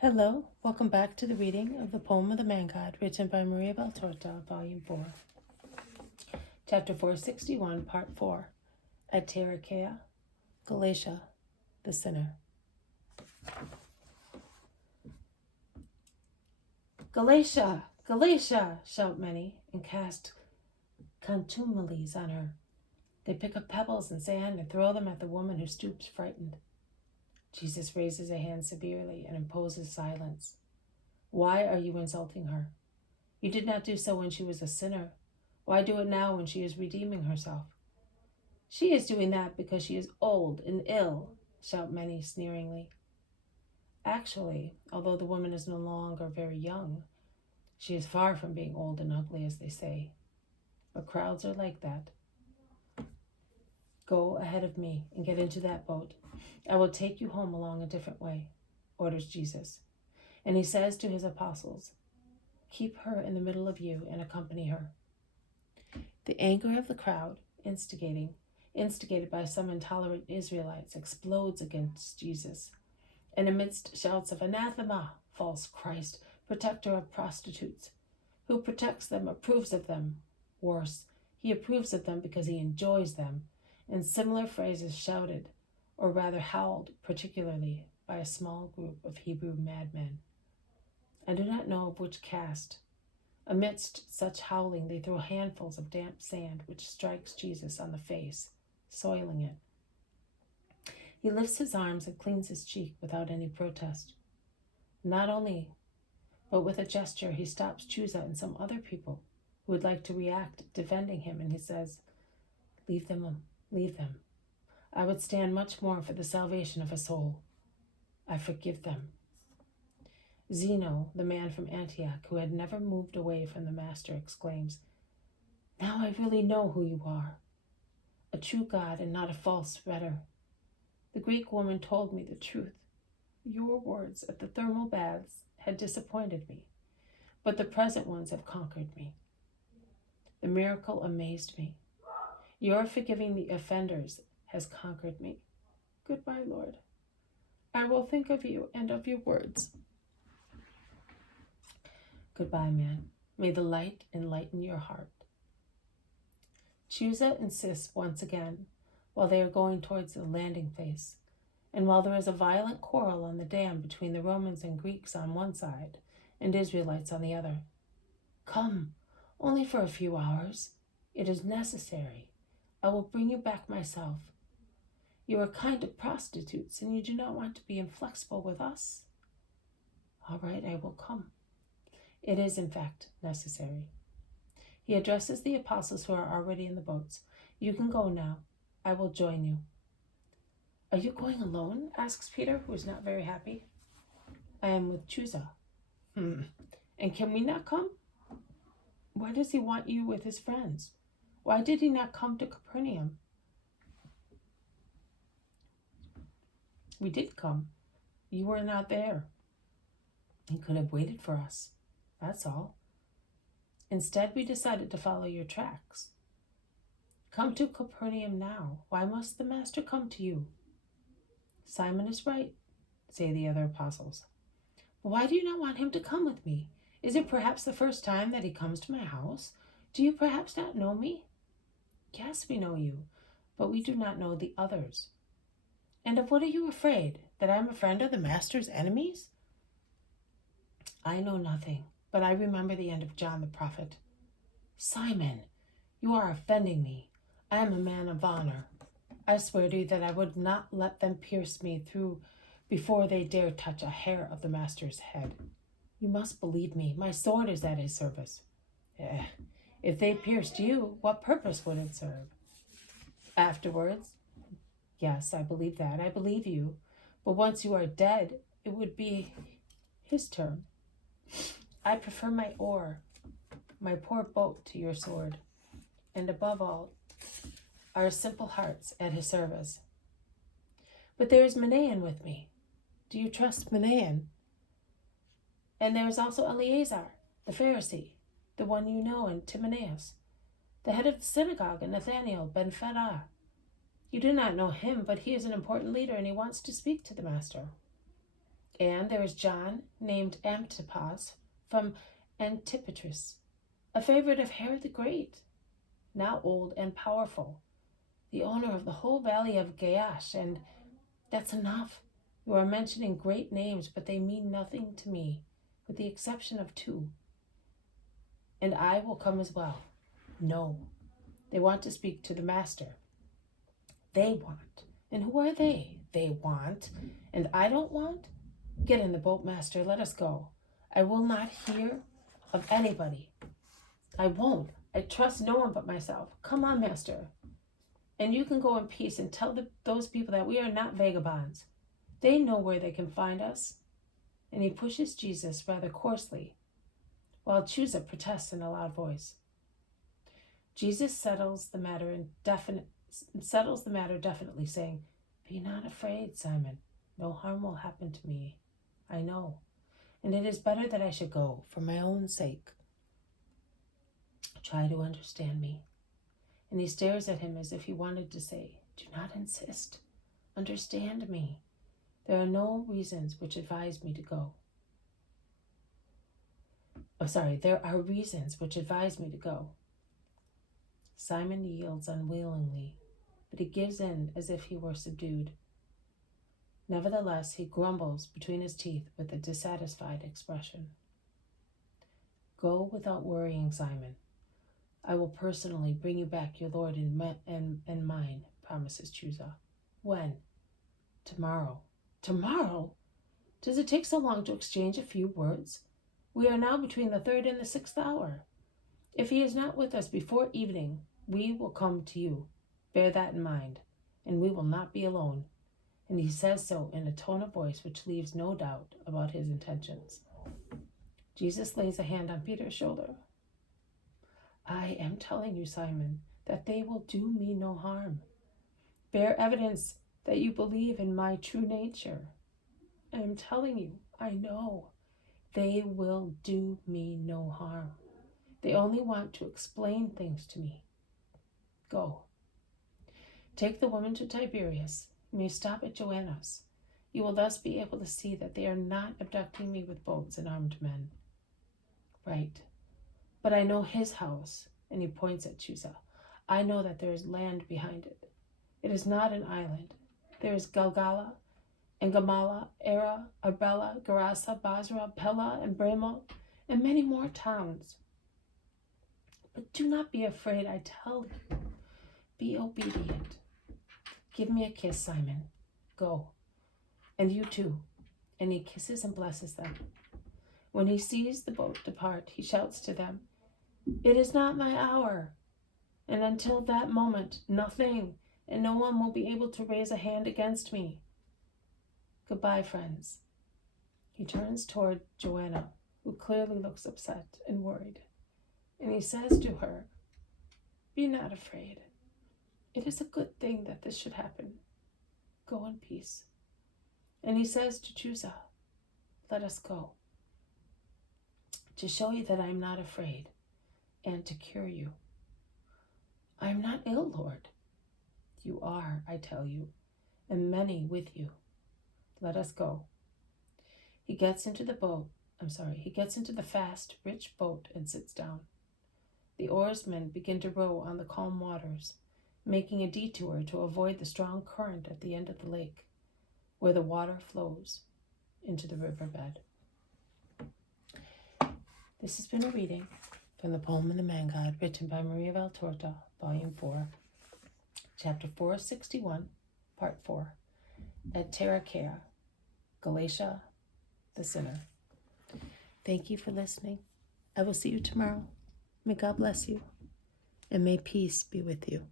Hello, welcome back to the reading of the poem of the Man God, written by Maria Beltorta, Volume 4. Chapter 461, Part 4, at Tarichea, Galatia, the sinner. Galatia, Galatia, shout many, and cast contumelies on her. They pick up pebbles and sand and throw them at the woman who stoops frightened. Jesus raises a hand severely and imposes silence. Why are you insulting her? You did not do so when she was a sinner. Why do it now when she is redeeming herself? She is doing that because she is old and ill, shout many sneeringly. Actually, although the woman is no longer very young, she is far from being old and ugly, as they say. But crowds are like that. Go ahead of me and get into that boat. I will take you home along a different way, orders Jesus. And he says to his apostles, keep her in the middle of you and accompany her. The anger of the crowd, instigated by some intolerant Israelites, explodes against Jesus. And amidst shouts of anathema, false Christ, protector of prostitutes, who protects them, approves of them. Worse, he approves of them because he enjoys them, and similar phrases shouted, or rather howled, particularly by a small group of Hebrew madmen. I do not know of which caste. Amidst such howling, they throw handfuls of damp sand, which strikes Jesus on the face, soiling it. He lifts his arms and cleans his cheek without any protest. Not only, but with a gesture, he stops Chusa and some other people who would like to react, defending him, and he says, leave them. I would stand much more for the salvation of a soul. I forgive them. Zeno, the man from Antioch, who had never moved away from the master, exclaims, now I really know who you are, a true God and not a false rhetor. The Greek woman told me the truth. Your words at the thermal baths had disappointed me, but the present ones have conquered me. The miracle amazed me. Your forgiving the offenders has conquered me. Goodbye, Lord. I will think of you and of your words. Goodbye, man. May the light enlighten your heart. Chusa insists once again, while they are going towards the landing place, and while there is a violent quarrel on the dam between the Romans and Greeks on one side and Israelites on the other. Come, only for a few hours. It is necessary. I will bring you back myself. You are kind to prostitutes, and you do not want to be inflexible with us. All right, I will come. It is, in fact, necessary. He addresses the apostles who are already in the boats. You can go now. I will join you. Are you going alone? Asks Peter, who is not very happy. I am with Chusa. And can we not come? Why does he want you with his friends? Why did he not come to Capernaum? We did come. You were not there. He could have waited for us. That's all. Instead, we decided to follow your tracks. Come to Capernaum now. Why must the master come to you? Simon is right, say the other apostles. But why do you not want him to come with me? Is it perhaps the first time that he comes to my house? Do you perhaps not know me? Yes, we know you, but we do not know the others. And of what are you afraid? That I am a friend of the master's enemies? I know nothing, but I remember the end of John the prophet. Simon, you are offending me. I am a man of honor. I swear to you that I would not let them pierce me through before they dare touch a hair of the master's head. You must believe me. My sword is at his service. If they pierced you, what purpose would it serve? Afterwards, yes, I believe that. I believe you. But once you are dead, it would be his turn. I prefer my oar, my poor boat, to your sword. And above all, our simple hearts at his service. But there is Manaen with me. Do you trust Manaen? And there is also Eleazar, the Pharisee, the one you know, and Timaeus, the head of the synagogue, and Nathanael ben Phaddah. You do not know him, but he is an important leader, and he wants to speak to the master. And there is John, named Antipas, from Antipatris, a favorite of Herod the Great, now old and powerful, the owner of the whole valley of Gaash, and that's enough. You are mentioning great names, but they mean nothing to me, with the exception of two. And I will come as well. No, they want to speak to the master. They want. And who are they? They want. And I don't want? Get in the boat, master. Let us go. I will not hear of anybody. I won't. I trust no one but myself. Come on, master. And you can go in peace and tell those people that we are not vagabonds. They know where they can find us. And he pushes Jesus rather coarsely, while Chusa protests in a loud voice. Jesus settles the matter definitely, saying, "Be not afraid, Simon. No harm will happen to me. I know. And it is better that I should go for my own sake. Try to understand me." And he stares at him as if he wanted to say, "Do not insist. Understand me. There are no reasons which advise me to go." There are reasons which advise me to go. Simon yields unwillingly, but he gives in as if he were subdued. Nevertheless, he grumbles between his teeth with a dissatisfied expression. "Go without worrying, Simon. I will personally bring you back your Lord and mine," promises Chusa. "When?" "Tomorrow." "Tomorrow? Does it take so long to exchange a few words? We are now between the 3rd and the 6th hour. If he is not with us before evening, we will come to you. Bear that in mind, and we will not be alone." And he says so in a tone of voice which leaves no doubt about his intentions. Jesus lays a hand on Peter's shoulder. "I am telling you, Simon, that they will do me no harm. Bear evidence that you believe in my true nature. I am telling you, I know. They will do me no harm. They only want to explain things to me. Go. Take the woman to Tiberias. You may stop at Joanna's. You will thus be able to see that they are not abducting me with boats and armed men." "Right. But I know his house," and he points at Chusa. "I know that there is land behind it. It is not an island. There is Galgala, and Gamala, Era, Arbela, Gerasa, Basra, Pella, and Brema, and many more towns. But do not be afraid, I tell you. Be obedient. Give me a kiss, Simon. Go. And you too." And he kisses and blesses them. When he sees the boat depart, he shouts to them, "It is not my hour. And until that moment, nothing, and no one will be able to raise a hand against me. Goodbye, friends." He turns toward Joanna, who clearly looks upset and worried, and he says to her, "Be not afraid. It is a good thing that this should happen. Go in peace." And he says to Chusa, "Let us go, to show you that I am not afraid, and to cure you." "I am not ill, Lord." "You are, I tell you, and many with you. Let us go." He gets into the fast, rich boat and sits down. The oarsmen begin to row on the calm waters, making a detour to avoid the strong current at the end of the lake, where the water flows into the riverbed. This has been a reading from the poem of the Man God, written by Maria Valtorta, Volume 4, Chapter 461, Part 4, at Tarichea, Galatia, the sinner. Thank you for listening. I will see you tomorrow. May God bless you, and may peace be with you.